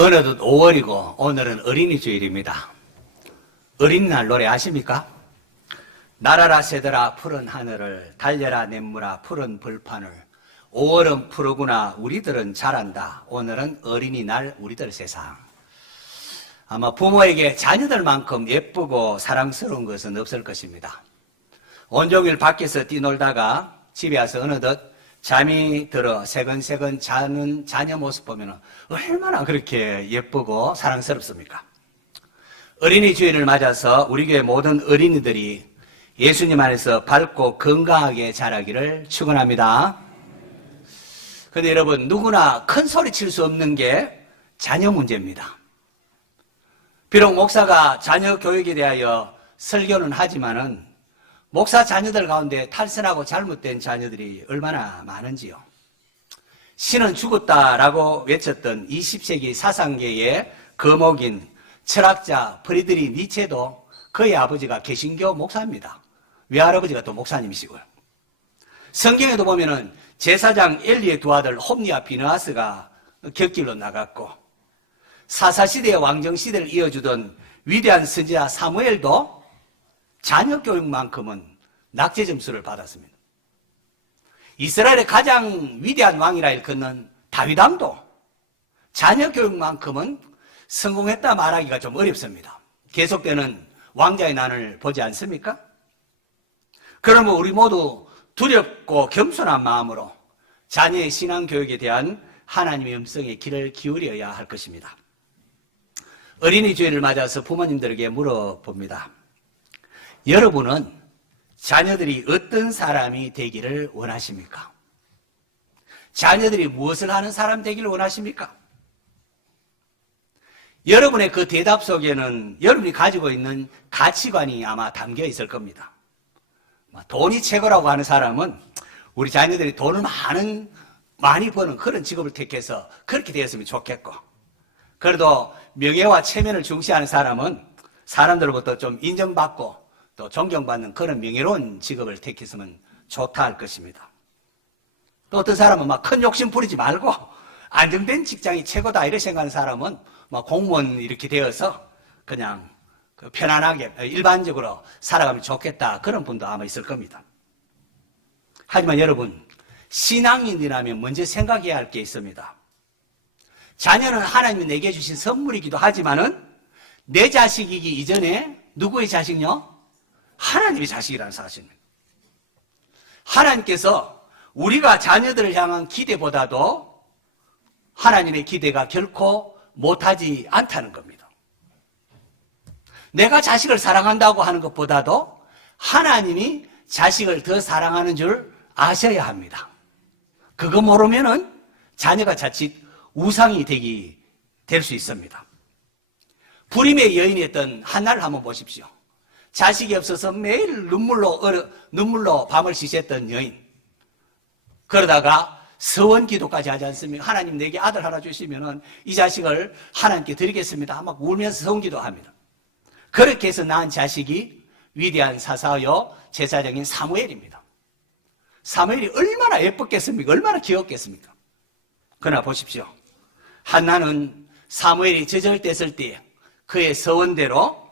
어느덧 5월이고 오늘은 어린이 주일입니다. 어린이날 노래 아십니까? 날아라 새들아 푸른 하늘을, 달려라 냇물아 푸른 벌판을, 5월은 푸르구나 우리들은 잘한다. 오늘은 어린이날 우리들 세상. 아마 부모에게 자녀들만큼 예쁘고 사랑스러운 것은 없을 것입니다. 온종일 밖에서 뛰놀다가 집에 와서 어느덧 잠이 들어 새근새근 자는 자녀 모습 보면 얼마나 그렇게 예쁘고 사랑스럽습니까? 어린이 주일을 맞아서 우리 교회 모든 어린이들이 예수님 안에서 밝고 건강하게 자라기를 축원합니다. 그런데 여러분, 누구나 큰 소리 칠 수 없는 게 자녀 문제입니다. 비록 목사가 자녀 교육에 대하여 설교는 하지만은 목사 자녀들 가운데 탈선하고 잘못된 자녀들이 얼마나 많은지요. 신은 죽었다라고 외쳤던 20세기 사상계의 거목인 철학자 프리드리 니체도 그의 아버지가 개신교 목사입니다. 외할아버지가 또 목사님이시고요. 성경에도 보면은 제사장 엘리의 두 아들 홈니와 비느하스가 곁길로 나갔고, 사사시대의 왕정시대를 이어주던 위대한 선지자 사무엘도 자녀 교육만큼은 낙제 점수를 받았습니다. 이스라엘의 가장 위대한 왕이라 일컫는 다윗 왕도 자녀 교육만큼은 성공했다 말하기가 좀 어렵습니다. 계속되는 왕자의 난을 보지 않습니까? 그러면 우리 모두 두렵고 겸손한 마음으로 자녀의 신앙교육에 대한 하나님의 음성에 귀를 기울여야 할 것입니다. 어린이 주일을 맞아서 부모님들에게 물어봅니다. 여러분은 자녀들이 어떤 사람이 되기를 원하십니까? 자녀들이 무엇을 하는 사람 되기를 원하십니까? 여러분의 그 대답 속에는 여러분이 가지고 있는 가치관이 아마 담겨 있을 겁니다. 돈이 최고라고 하는 사람은 우리 자녀들이 돈을 많이 버는 그런 직업을 택해서 그렇게 되었으면 좋겠고, 그래도 명예와 체면을 중시하는 사람은 사람들로부터 좀 인정받고 또 존경받는 그런 명예로운 직업을 택했으면 좋다 할 것입니다. 또 어떤 사람은 막 큰 욕심 부리지 말고 안정된 직장이 최고다 이렇게 생각하는 사람은 막 공무원 이렇게 되어서 그냥 편안하게 일반적으로 살아가면 좋겠다 그런 분도 아마 있을 겁니다. 하지만 여러분, 신앙인이라면 먼저 생각해야 할 게 있습니다. 자녀는 하나님이 내게 주신 선물이기도 하지만은 내 자식이기 이전에 누구의 자식요? 하나님의 자식이라는 사실입니다. 하나님께서 우리가 자녀들을 향한 기대보다도 하나님의 기대가 결코 못하지 않다는 겁니다. 내가 자식을 사랑한다고 하는 것보다도 하나님이 자식을 더 사랑하는 줄 아셔야 합니다. 그거 모르면은 자녀가 자칫 우상이 될 수 있습니다. 불임의 여인이었던 한나를 한번 보십시오. 자식이 없어서 매일 눈물로 밤을 지샜던 여인. 그러다가 서원 기도까지 하지 않습니까? 하나님 내게 아들 하나 주시면은 이 자식을 하나님께 드리겠습니다. 막 울면서 서원 기도합니다. 그렇게 해서 낳은 자식이 위대한 사사요 제사장인 사무엘입니다. 사무엘이 얼마나 예뻤겠습니까? 얼마나 귀엽겠습니까? 그러나 보십시오. 한나는 사무엘이 저절됐을 때 그의 서원대로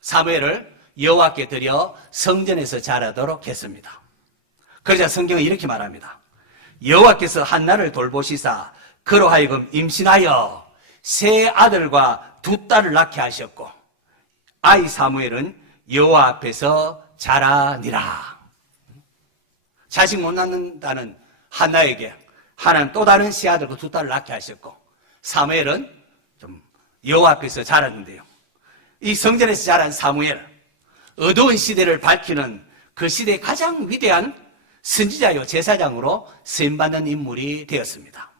사무엘을 여호와께 드려 성전에서 자라도록 했습니다. 그러자 성경은 이렇게 말합니다. 여호와께서 한나를 돌보시사 그로 하여금 임신하여 세 아들과 두 딸을 낳게 하셨고 아이 사무엘은 여호와 앞에서 자라니라. 자식 못 낳는다는 한나에게 하나는 또 다른 세 아들과 두 딸을 낳게 하셨고 사무엘은 좀 여호와 앞에서 자랐는데요. 이 성전에서 자란 사무엘, 어두운 시대를 밝히는 그 시대의 가장 위대한 선지자요 제사장으로 쓰임받는 인물이 되었습니다.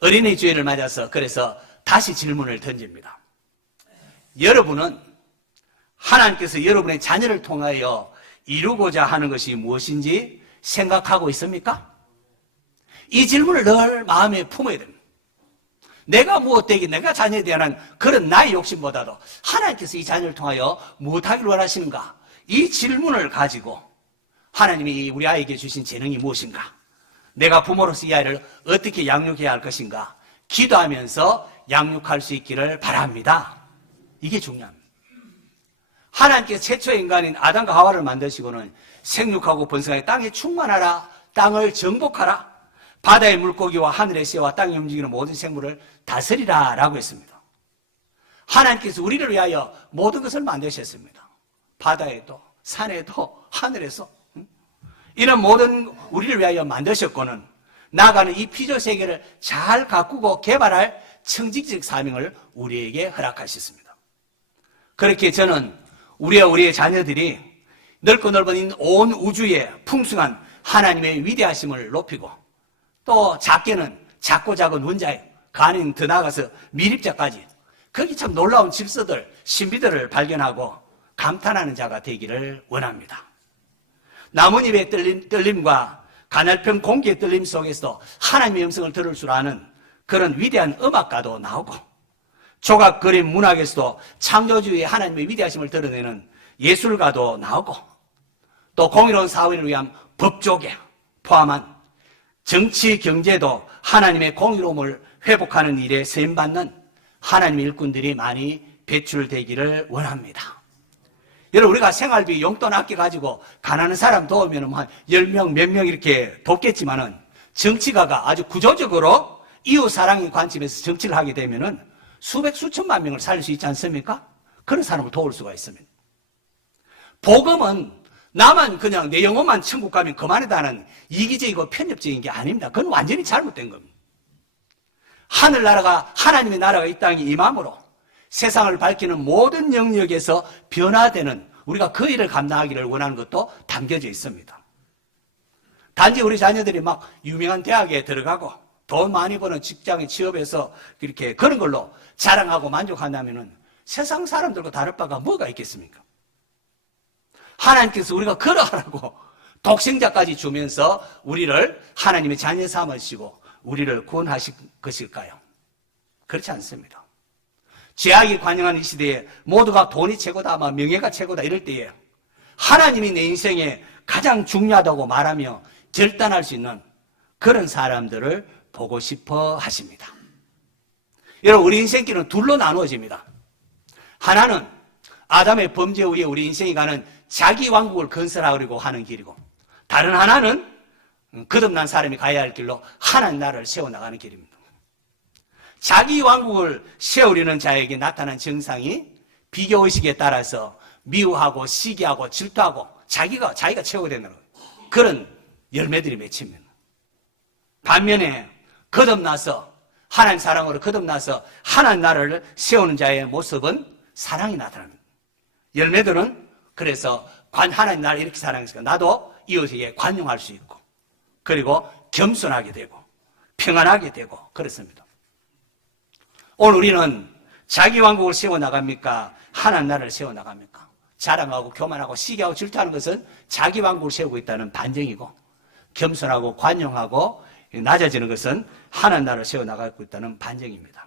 어린이 주일을 맞아서 그래서 다시 질문을 던집니다. 여러분은 하나님께서 여러분의 자녀를 통하여 이루고자 하는 것이 무엇인지 생각하고 있습니까? 이 질문을 늘 마음에 품어야 됩니다. 내가 무엇되기, 내가 자녀에 대한 그런 나의 욕심보다도 하나님께서 이 자녀를 통하여 무엇하기를 원하시는가? 이 질문을 가지고 하나님이 우리 아이에게 주신 재능이 무엇인가? 내가 부모로서 이 아이를 어떻게 양육해야 할 것인가? 기도하면서 양육할 수 있기를 바랍니다. 이게 중요합니다. 하나님께서 최초의 인간인 아담과 하와를 만드시고는 생육하고 번성하여 땅에 충만하라, 땅을 정복하라, 바다의 물고기와 하늘의 새와 땅에 움직이는 모든 생물을 다스리라 라고 했습니다. 하나님께서 우리를 위하여 모든 것을 만드셨습니다. 바다에도 산에도 하늘에서 이런 모든 우리를 위하여 만드셨고는 나아가는 이 피조 세계를 잘 가꾸고 개발할 청지기적 사명을 우리에게 허락하셨습니다. 그렇게 저는 우리의 자녀들이 넓고 넓은 온 우주의 풍성한 하나님의 위대하심을 높이고 또 작게는 작고 작은 원자에 간인 더 나아가서 미립자까지 거기 참 놀라운 질서들, 신비들을 발견하고 감탄하는 자가 되기를 원합니다. 나뭇잎의 떨림과 가냘픈 공기의 떨림 속에서 하나님의 음성을 들을 줄 아는 그런 위대한 음악가도 나오고 조각 그림 문학에서도 창조주의 하나님의 위대하심을 드러내는 예술가도 나오고 또 공의로운 사회를 위한 법조계 포함한 정치 경제도 하나님의 공의로움을 회복하는 일에 쓰임받는 하나님의 일꾼들이 많이 배출되기를 원합니다. 여러분, 우리가 생활비 용돈 아껴가지고 가난한 사람 도우면 한 10명 몇 명 이렇게 돕겠지만은 정치가가 아주 구조적으로 이웃 사랑의 관점에서 정치를 하게 되면은 수백 수천만 명을 살릴 수 있지 않습니까? 그런 사람을 도울 수가 있습니다. 복음은 나만 그냥 내 영혼만 천국 가면 그만이다는 이기적이고 편협적인 게 아닙니다. 그건 완전히 잘못된 겁니다. 하늘나라가 하나님의 나라가 이 땅에 임함으로 세상을 밝히는 모든 영역에서 변화되는 우리가 그 일을 감당하기를 원하는 것도 담겨져 있습니다. 단지 우리 자녀들이 막 유명한 대학에 들어가고 돈 많이 버는 직장에 취업해서 이렇게 그런 걸로 자랑하고 만족한다면은 세상 사람들과 다를 바가 뭐가 있겠습니까? 하나님께서 우리가 걸어가라고 독생자까지 주면서 우리를 하나님의 자녀 삼으시고 우리를 구원하실 것일까요? 그렇지 않습니다. 죄악이 관영하는 이 시대에 모두가 돈이 최고다, 명예가 최고다 이럴 때에 하나님이 내 인생에 가장 중요하다고 말하며 결단할 수 있는 그런 사람들을 보고 싶어 하십니다. 여러분, 우리 인생길은 둘로 나누어집니다. 하나는 아담의 범죄 후에 우리 인생이 가는 자기 왕국을 건설하려고 하는 길이고, 다른 하나는 거듭난 사람이 가야 할 길로 하나님 나라를 세워나가는 길입니다. 자기 왕국을 세우려는 자에게 나타난 증상이 비교의식에 따라서 미워하고 시기하고 질투하고 자기가 최고가 되는 그런 열매들이 맺힙니다. 반면에 거듭나서 하나님 사랑으로 거듭나서 하나님 나라를 세우는 자의 모습은 사랑이 나타납니다. 열매들은 그래서 하나님 나라를 이렇게 사랑했으니까 나도 이웃에게 관용할 수 있고 그리고 겸손하게 되고 평안하게 되고 그렇습니다. 오늘 우리는 자기 왕국을 세워나갑니까? 하나님 나라를 세워나갑니까? 자랑하고 교만하고 시기하고 질투하는 것은 자기 왕국을 세우고 있다는 반증이고, 겸손하고 관용하고 낮아지는 것은 하나님 나라를 세워나가고 있다는 반증입니다.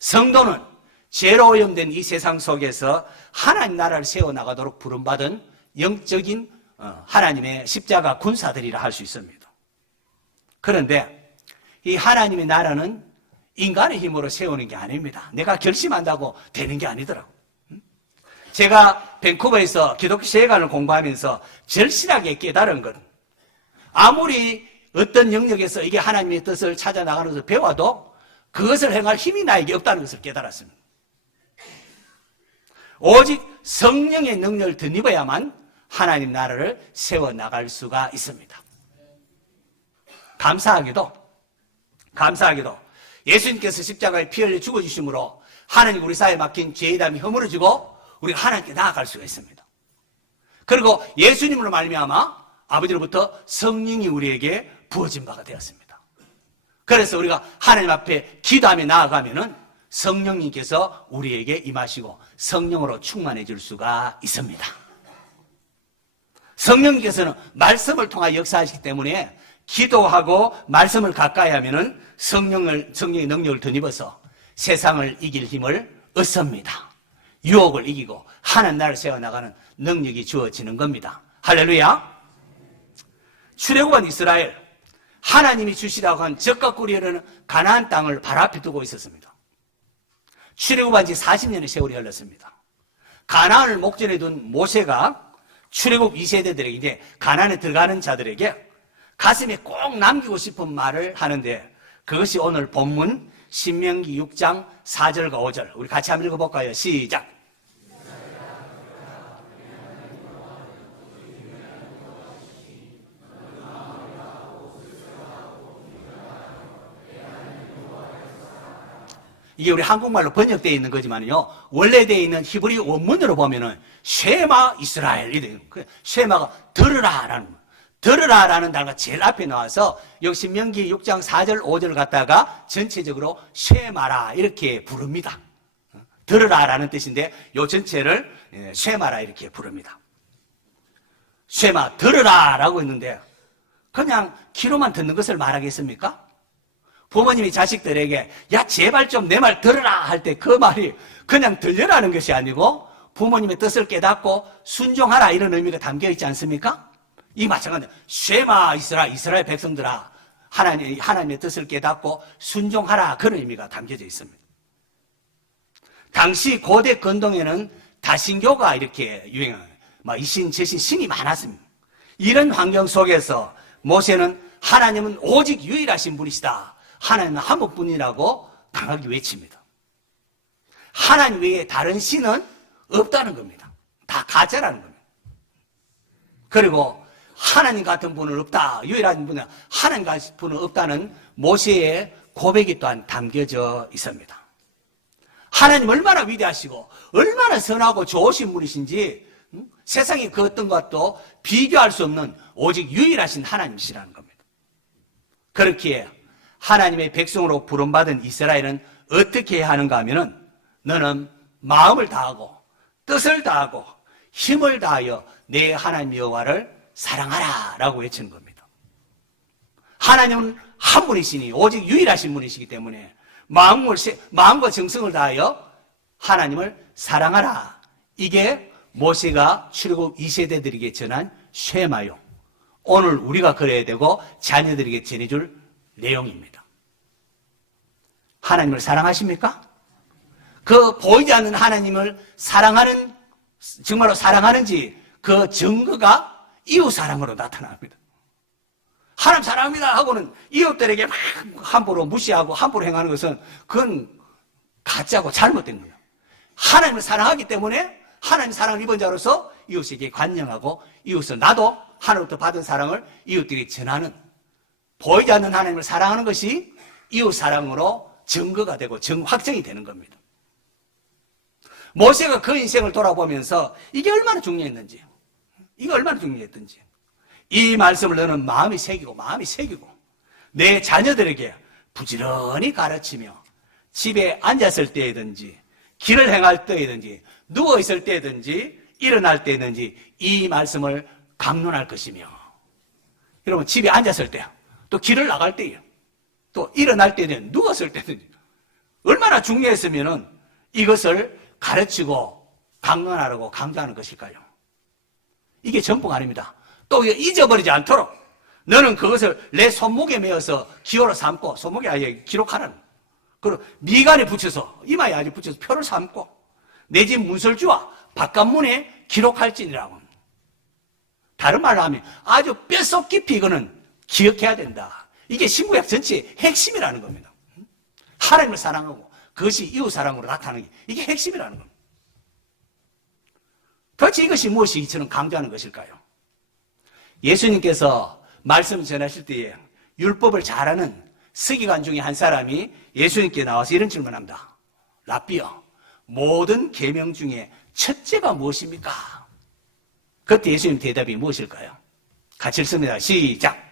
성도는 죄로 오염된 이 세상 속에서 하나님 나라를 세워나가도록 부름받은 영적인 하나님의 십자가 군사들이라 할 수 있습니다. 그런데 이 하나님의 나라는 인간의 힘으로 세우는 게 아닙니다. 내가 결심한다고 되는 게 아니더라고요. 제가 밴쿠버에서 기독교 세계관을 공부하면서 절실하게 깨달은 건 아무리 어떤 영역에서 이게 하나님의 뜻을 찾아 나가는 것을 배워도 그것을 행할 힘이 나에게 없다는 것을 깨달았습니다. 오직 성령의 능력을 덧입어야만 하나님 나라를 세워나갈 수가 있습니다. 감사하게도 예수님께서 십자가에 피 흘려 죽어주심으로 하나님 우리 사이에 막힌 죄의 담이 허물어지고 우리가 하나님께 나아갈 수가 있습니다. 그리고 예수님으로 말미암아 아버지로부터 성령이 우리에게 부어진 바가 되었습니다. 그래서 우리가 하나님 앞에 기도하며 나아가면은 성령님께서 우리에게 임하시고 성령으로 충만해 줄 수가 있습니다. 성령님께서는 말씀을 통하여 역사하시기 때문에 기도하고 말씀을 가까이 하면은 성령의 능력을 덧입어서 세상을 이길 힘을 얻습니다. 유혹을 이기고 하나님 나라를 세워나가는 능력이 주어지는 겁니다. 할렐루야. 출애굽한 이스라엘, 하나님이 주시라고 한 적과 꿀이 흐르는 가나안 땅을 발 앞에 두고 있었습니다. 출애굽한 지 40년의 세월이 흘렀습니다. 가나안을 목전에 둔 모세가 출애굽 2세대들에게, 이제 가나안에 들어가는 자들에게 가슴에 꼭 남기고 싶은 말을 하는데, 그것이 오늘 본문 신명기 6장 4절과 5절, 우리 같이 한번 읽어볼까요? 시작. 이게 우리 한국말로 번역되어 있는 거지만요, 원래 되어 있는 히브리 원문으로 보면은 쉐마 이스라엘이 돼요. 쉐마가 들으라라는 거예요. 들으라라는 단어가 제일 앞에 나와서 여기 신명기 6장 4절 5절을 갖다가 전체적으로 쉐마라 이렇게 부릅니다. 들으라라는 뜻인데 요 전체를 쉐마라 이렇게 부릅니다. 쉐마 들으라라고 했는데 그냥 귀로만 듣는 것을 말하겠습니까? 부모님이 자식들에게 야 제발 좀 내 말 들으라 할 때 그 말이 그냥 들려라는 것이 아니고 부모님의 뜻을 깨닫고 순종하라 이런 의미가 담겨 있지 않습니까? 이 마찬가지로 쉐마 이스라엘 백성들아, 하나님의 뜻을 깨닫고 순종하라, 그런 의미가 담겨져 있습니다. 당시 고대 근동에는 다신교가 이렇게 유행한, 이신 저신 신이 많았습니다. 이런 환경 속에서 모세는 하나님은 오직 유일하신 분이시다, 하나님은 한 분뿐이라고 강하게 외칩니다. 하나님 외에 다른 신은 없다는 겁니다. 다 가짜라는 겁니다. 그리고 하나님 같은 분은 없다, 유일한 분은 하나님 같은 분은 없다는 모세의 고백이 또한 담겨져 있습니다. 하나님 얼마나 위대하시고 얼마나 선하고 좋으신 분이신지 세상에 그 어떤 것도 비교할 수 없는 오직 유일하신 하나님이시라는 겁니다. 그렇기에 하나님의 백성으로 부름받은 이스라엘은 어떻게 해야 하는가 하면은 너는 마음을 다하고 뜻을 다하고 힘을 다하여 내 하나님 여호와를 사랑하라 라고 외치는 겁니다. 하나님은 한 분이시니 오직 유일하신 분이시기 때문에 마음과 정성을 다하여 하나님을 사랑하라, 이게 모세가 출애굽 2세대들에게 전한 쉐마요, 오늘 우리가 그래야 되고 자녀들에게 전해줄 내용입니다. 하나님을 사랑하십니까? 그 보이지 않는 하나님을 정말로 사랑하는지 그 증거가 이웃사랑으로 나타납니다. 하나님 사랑합니다 하고는 이웃들에게 막 함부로 무시하고 함부로 행하는 것은 그건 가짜고 잘못된 거예요. 하나님을 사랑하기 때문에 하나님 사랑을 입은 자로서 이웃에게 관영하고 이웃은 나도 하나님부터 받은 사랑을 이웃들이 전하는, 보이지 않는 하나님을 사랑하는 것이 이웃사랑으로 증거가 되고 확정이 되는 겁니다. 모세가 그 인생을 돌아보면서 이게 얼마나 중요했는지, 이 말씀을 너는 마음이 새기고 내 자녀들에게 부지런히 가르치며 집에 앉았을 때든지 길을 행할 때든지 누워있을 때든지 일어날 때든지 이 말씀을 강론할 것이며, 여러분 집에 앉았을 때 또 길을 나갈 때요 또 일어날 때든 누웠을 때든지 얼마나 중요했으면 이것을 가르치고 강론하라고 강조하는 것일까요? 이게 전부가 아닙니다. 또 잊어버리지 않도록 너는 그것을 내 손목에 메어서 기호로 삼고, 손목에 아예 기록하라는, 그리고 미간에 붙여서, 이마에 아주 붙여서 표를 삼고 내 집 문설주와 바깥문에 기록할지니라고. 다른 말로 하면 아주 뼛속 깊이 이거는 기억해야 된다. 이게 신구약 전체의 핵심이라는 겁니다. 하나님을 사랑하고 그것이 이웃사랑으로 나타나는 게 이게 핵심이라는 겁니다. 도대체 이것이 무엇이 이처럼 강조하는 것일까요? 예수님께서 말씀 전하실 때에 율법을 잘 아는 서기관 중에 한 사람이 예수님께 나와서 이런 질문합니다. 랍비여, 모든 계명 중에 첫째가 무엇입니까? 그때 예수님 대답이 무엇일까요? 같이 읽습니다. 시작.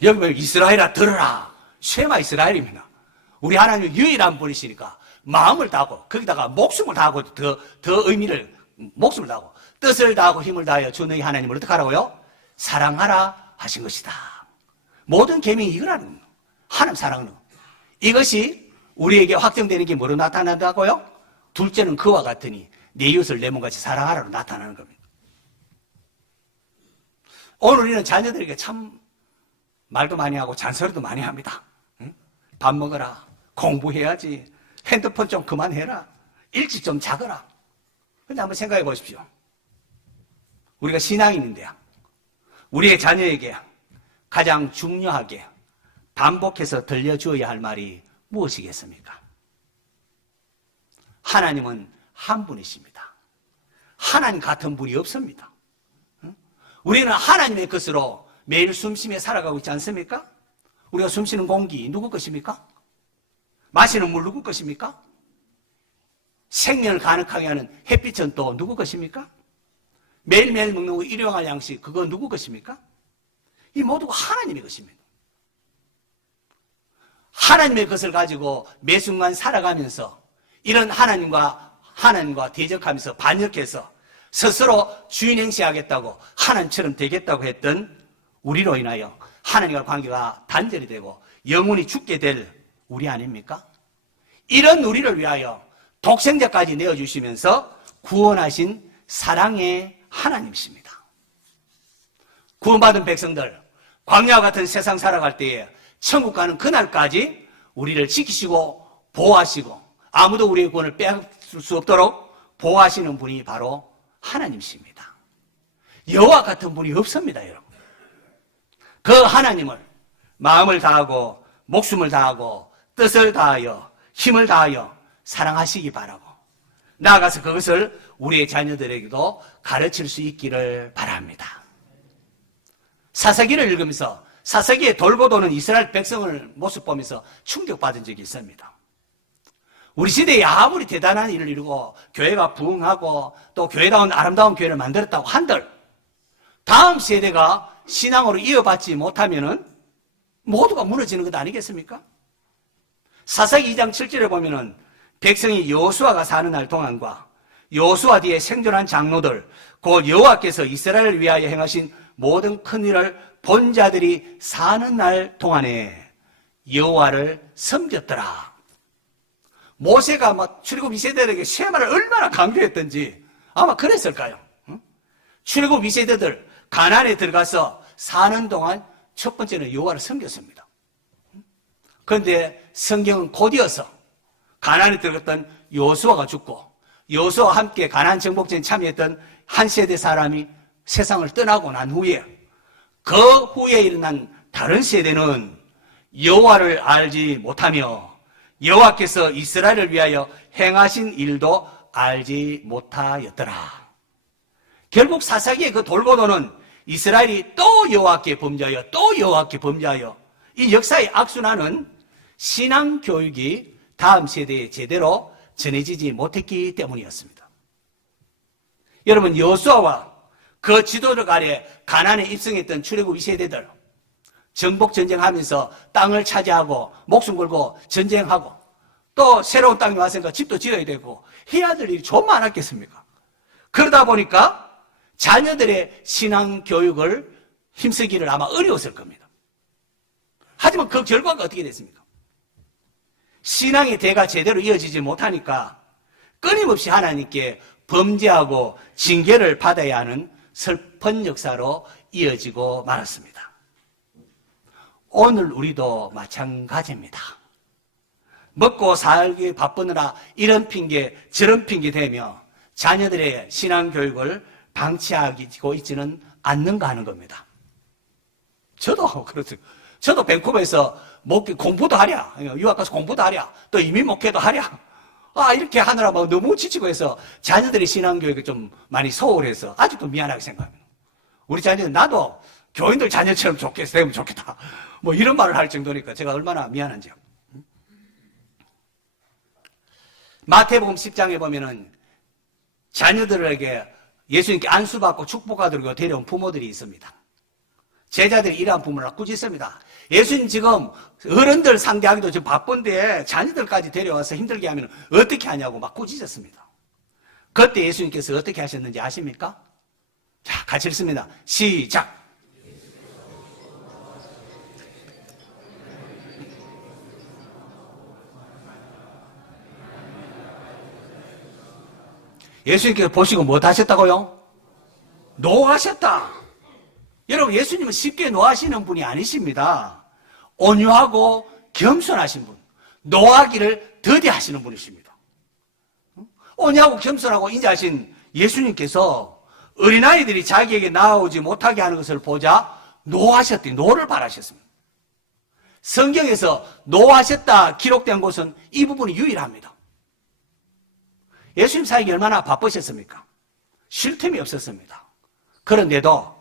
여기 보면 이스라엘아 들으라, 쉐마 이스라엘입니다. 우리 하나님은 유일한 분이시니까 마음을 다하고 거기다가 목숨을 다하고 더 의미를, 목숨을 다하고 뜻을 다하고 힘을 다하여 주 너희 하나님을 어떻게 하라고요? 사랑하라 하신 것이다. 모든 계명이 이거라는 거예요. 하나님 사랑하는 거. 이것이 우리에게 확정되는 게 뭐로 나타난다고요? 둘째는 그와 같으니 내 이웃을 내 몸같이 사랑하라로 나타나는 겁니다. 오늘 우리는 자녀들에게 참 말도 많이 하고 잔소리도 많이 합니다. 응? 밥 먹어라, 공부해야지, 핸드폰 좀 그만해라, 일찍 좀 자거라. 근데 한번 생각해 보십시오. 우리가 신앙인인데요, 우리의 자녀에게 가장 중요하게 반복해서 들려주어야 할 말이 무엇이겠습니까? 하나님은 한 분이십니다. 하나님 같은 분이 없습니다. 우리는 하나님의 것으로 매일 숨쉬며 살아가고 있지 않습니까? 우리가 숨쉬는 공기 누구 것입니까? 마시는 물 누구 것입니까? 생명을 가능하게 하는 햇빛은 또 누구 것입니까? 매일매일 먹는 일용할 양식 그거 누구 것입니까? 이 모두가 하나님의 것입니다. 하나님의 것을 가지고 매 순간 살아가면서 이런 하나님과 대적하면서 반역해서 스스로 주인 행세하겠다고 하나님처럼 되겠다고 했던 우리로 인하여 하나님과 관계가 단절이 되고 영혼이 죽게 될 우리 아닙니까? 이런 우리를 위하여 독생자까지 내어주시면서 구원하신 사랑의 하나님이십니다. 구원받은 백성들, 광야와 같은 세상 살아갈 때에 천국 가는 그날까지 우리를 지키시고 보호하시고 아무도 우리의 구원을 빼앗을 수 없도록 보호하시는 분이 바로 하나님이십니다. 여호와 같은 분이 없습니다, 여러분. 그 하나님을 마음을 다하고 목숨을 다하고 뜻을 다하여 힘을 다하여 사랑하시기 바라고 나아가서 그것을 우리의 자녀들에게도 가르칠 수 있기를 바랍니다. 사사기를 읽으면서 사사기에 돌고 도는 이스라엘 백성을 모습 보면서 충격받은 적이 있습니다. 우리 시대에 아무리 대단한 일을 이루고 교회가 부흥하고 또 교회다운 아름다운 교회를 만들었다고 한들 다음 세대가 신앙으로 이어받지 못하면은 모두가 무너지는 것 아니겠습니까? 사사기 2장 7절에 보면은 백성이 여호수아가 사는 날 동안과 여호수아 뒤에 생존한 장로들 곧 여호와께서 이스라엘을 위하여 행하신 모든 큰 일을 본 자들이 사는 날 동안에 여호와를 섬겼더라. 모세가 막 출애굽 2세대들에게 쉐마를 얼마나 강조했던지 아마 그랬을까요? 출애굽 2세대들 가나안에 들어가서 사는 동안 첫 번째는 여호와를 섬겼습니다. 그런데 성경은 곧이어서 가나안에 들어갔던 여호수아가 죽고 여호수아와 함께 가나안 정복전에 참여했던 한 세대 사람이 세상을 떠나고 난 후에 그 후에 일어난 다른 세대는 여호와를 알지 못하며 여호와께서 이스라엘을 위하여 행하신 일도 알지 못하였더라. 결국 사사기의 그 돌고 도는 이스라엘이 또 여호와께 범죄하여 또 여호와께 범죄하여 이 역사의 악순환은 신앙 교육이 다음 세대에 제대로 전해지지 못했기 때문이었습니다. 여러분, 여호수아와 그 지도력 아래 가나안에 입성했던 출애굽 2세대들 정복 전쟁하면서 땅을 차지하고 목숨 걸고 전쟁하고 또 새로운 땅에 왔으니까 집도 지어야 되고 해야 될 일이 좀 많았겠습니까? 그러다 보니까 자녀들의 신앙 교육을 힘쓰기를 아마 어려웠을 겁니다. 하지만 그 결과가 어떻게 됐습니까? 신앙의 대가 제대로 이어지지 못하니까 끊임없이 하나님께 범죄하고 징계를 받아야 하는 슬픈 역사로 이어지고 말았습니다. 오늘 우리도 마찬가지입니다. 먹고 살기 바쁘느라 이런 핑계 저런 핑계 대며 자녀들의 신앙교육을 방치하고 있지는 않는가 하는 겁니다. 저도 그렇죠. 저도 밴쿠버에서 공부도 하랴, 유학 가서 공부도 하랴, 또 이민 목회도 하랴. 이렇게 하느라 너무 지치고 해서 자녀들의 신앙교육이 좀 많이 소홀해서 아직도 미안하게 생각합니다. 우리 자녀들 나도 교인들 자녀처럼 되면 좋겠다. 이런 말을 할 정도니까 제가 얼마나 미안한지요. 마태복음 10장에 보면은 자녀들에게 예수님께 안수받고 축복하도록 데려온 부모들이 있습니다. 제자들이 이러한 부모를 꾸짖습니다. 예수님 지금 어른들 상대하기도 좀 바쁜데 자녀들까지 데려와서 힘들게 하면 어떻게 하냐고 막 꾸짖었습니다. 그때 예수님께서 어떻게 하셨는지 아십니까? 자, 같이 읽습니다. 시작. 예수님께서 보시고 뭐 하셨다고요? 노하셨다. 여러분, 예수님은 쉽게 노하시는 분이 아니십니다. 온유하고 겸손하신 분, 노하기를 더디하시는 분이십니다. 온유하고 겸손하고 인자하신 예수님께서 어린아이들이 자기에게 나아오지 못하게 하는 것을 보자 노하셨더니 노를 바라셨습니다. 성경에서 노하셨다 기록된 곳은 이 부분이 유일합니다. 예수님 사역이 얼마나 바쁘셨습니까? 쉴 틈이 없었습니다. 그런데도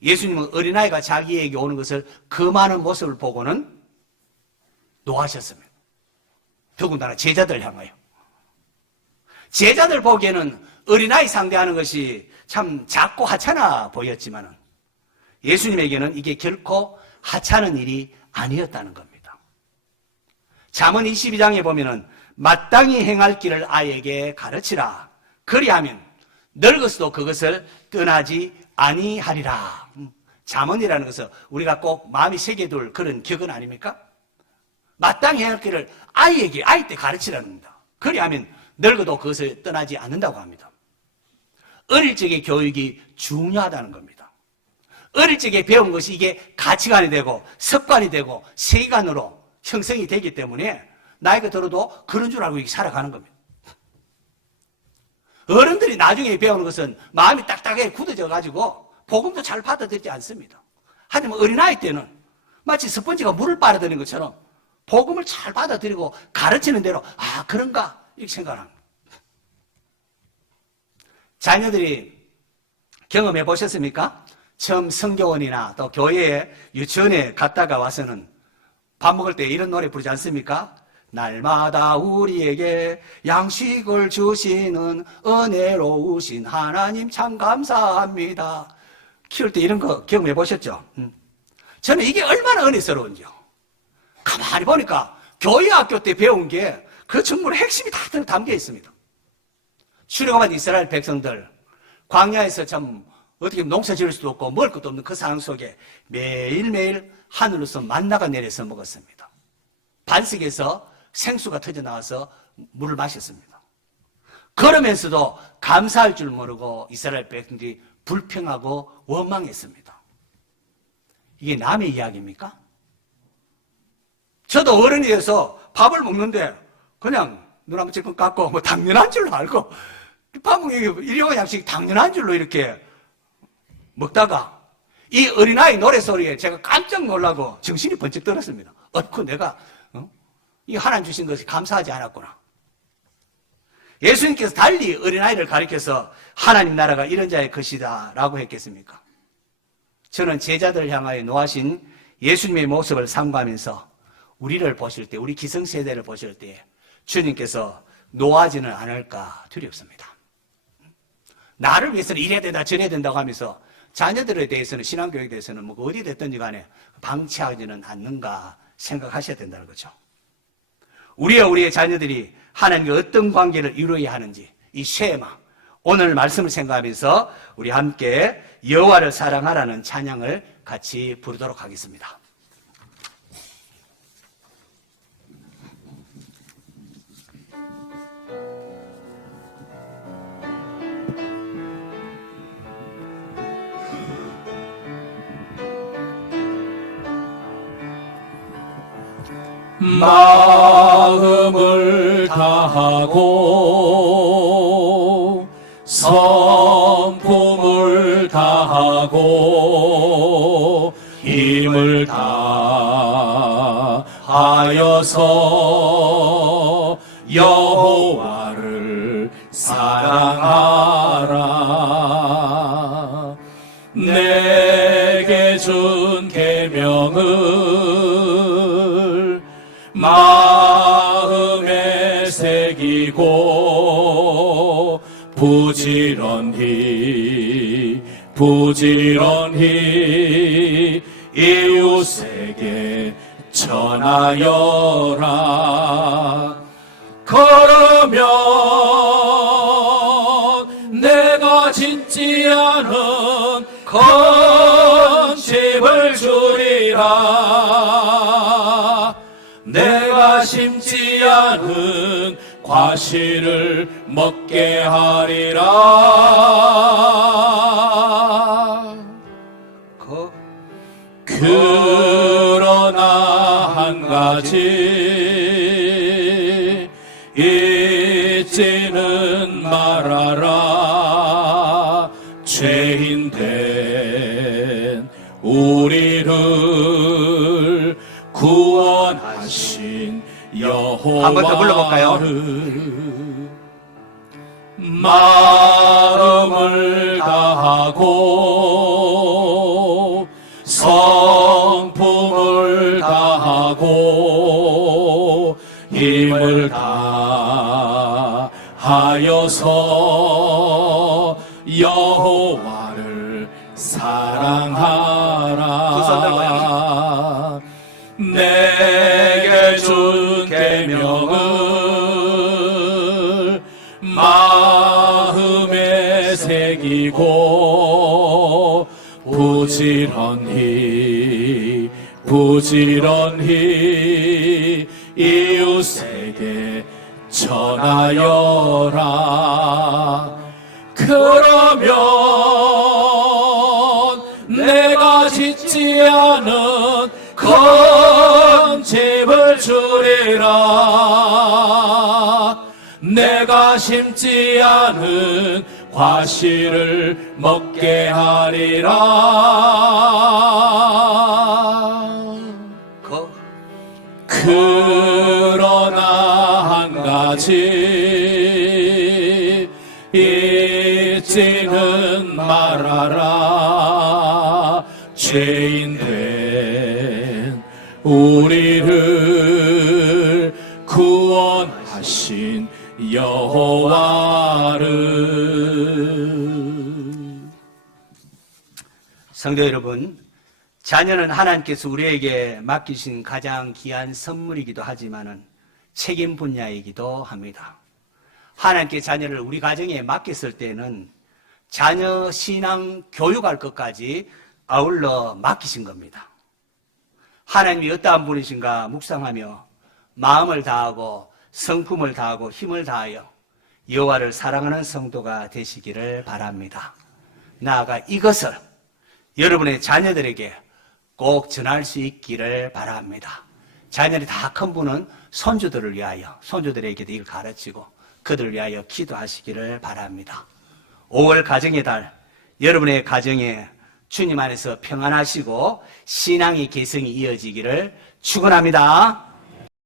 예수님은 어린아이가 자기에게 오는 것을 금하는 모습을 보고는 노하셨습니다. 더군다나 제자들 향하여. 제자들 보기에는 어린아이 상대하는 것이 참 작고 하찮아 보였지만 예수님에게는 이게 결코 하찮은 일이 아니었다는 겁니다. 잠언 22장에 보면은 마땅히 행할 길을 아이에게 가르치라. 그리하면 늙어서도 그것을 떠나지 아니하리라. 잠언이라는 것은 우리가 꼭 마음이 새겨둘 그런 격은 아닙니까? 마땅히 행할 길을 아이에게 아이 때 가르치라는 겁니다. 그리하면 늙어도 그것을 떠나지 않는다고 합니다. 어릴 적의 교육이 중요하다는 겁니다. 어릴 적에 배운 것이 이게 가치관이 되고 습관이 되고 세계관으로 형성이 되기 때문에 나이가 들어도 그런 줄 알고 살아가는 겁니다. 어른들이 나중에 배우는 것은 마음이 딱딱하게 굳어져 가지고 복음도 잘 받아들이지 않습니다. 하지만 어린아이 때는 마치 스펀지가 물을 빨아들이는 것처럼 복음을 잘 받아들이고 가르치는 대로 아 그런가 이렇게 생각을 합니다. 자녀들이 경험해 보셨습니까? 처음 성교원이나 또 교회에 유치원에 갔다가 와서는 밥 먹을 때 이런 노래 부르지 않습니까? 날마다 우리에게 양식을 주시는 은혜로우신 하나님 참 감사합니다. 키울 때 이런 거 경험해 보셨죠? 저는 이게 얼마나 은혜스러운지요. 가만히 보니까 교회 학교 때 배운 게 그 정말 핵심이 다 담겨 있습니다. 출애굽한 이스라엘 백성들 광야에서 참 어떻게 농사 지을 수도 없고 먹을 것도 없는 그 상황 속에 매일매일 하늘로서 만나가 내려서 먹었습니다. 반석에서 생수가 터져나와서 물을 마셨습니다. 그러면서도 감사할 줄 모르고 이스라엘 백성들이 불평하고 원망했습니다. 이게 남의 이야기입니까? 저도 어른이 돼서 밥을 먹는데 그냥 눈 한번 찔끔 깎고 뭐 당연한 줄로 알고 밥 먹는 일용할 양식이 당연한 줄로 이렇게 먹다가 이 어린아이 노래소리에 제가 깜짝 놀라고 정신이 번쩍 들었습니다. 내가 이 하나님 주신 것이 감사하지 않았구나. 예수님께서 달리 어린아이를 가리켜서 하나님 나라가 이런 자의 것이다 라고 했겠습니까? 저는 제자들 향하여 노하신 예수님의 모습을 상고하면서 우리를 보실 때, 우리 기성세대를 보실 때 주님께서 노하지는 않을까 두렵습니다. 나를 위해서는 이래야 된다 저래야 된다고 하면서 자녀들에 대해서는 신앙교육에 대해서는 뭐 어디 됐든지 간에 방치하지는 않는가 생각하셔야 된다는 거죠. 우리의 자녀들이 하나님과 어떤 관계를 이루어야 하는지 이 쉐마 오늘 말씀을 생각하면서 우리 함께 여호와를 사랑하라는 찬양을 같이 부르도록 하겠습니다. 마음을 다하고 성품을 다하고 힘을 다하여서 여호와를 사랑하라. 내게 준 계명을 마음에 새기고 부지런히 이웃에게 전하여라. 그러면 내가 짓지 않은 건집을 주리라. 내가 심지 않은 과실을 먹게 하리라. 그러나 한 가지 잊지는 말아라. 죄인된 우리를 구원하신 여호와를 한 번 더 불러볼까요? 마음을 다하고 성품을 다하고 힘을 다하여서 여호와를 사랑하라. 내게 준 계명을 마음에 새기고 부지런히 이웃에게 전하여라. 그러면 내가 짓지 않은 큰 집을 주리라. 내가 심지 않은 과실을 먹게 하리라. 그러나 한 가지 잊지는 말아라. 죄인된 우리를 구원하신 여호와를. 성도 여러분, 자녀는 하나님께서 우리에게 맡기신 가장 귀한 선물이기도 하지만은 책임 분야이기도 합니다. 하나님께 자녀를 우리 가정에 맡겼을 때는 자녀 신앙 교육할 것까지 아울러 맡기신 겁니다. 하나님이 어떠한 분이신가 묵상하며 마음을 다하고 성품을 다하고 힘을 다하여 여호와를 사랑하는 성도가 되시기를 바랍니다. 나아가 이것을 여러분의 자녀들에게 꼭 전할 수 있기를 바랍니다. 자녀들이 다 큰 분은 손주들을 위하여 손주들에게도 이걸 가르치고 그들을 위하여 기도하시기를 바랍니다. 5월 가정의 달, 여러분의 가정에 주님 안에서 평안하시고 신앙의 개성이 이어지기를 축원합니다.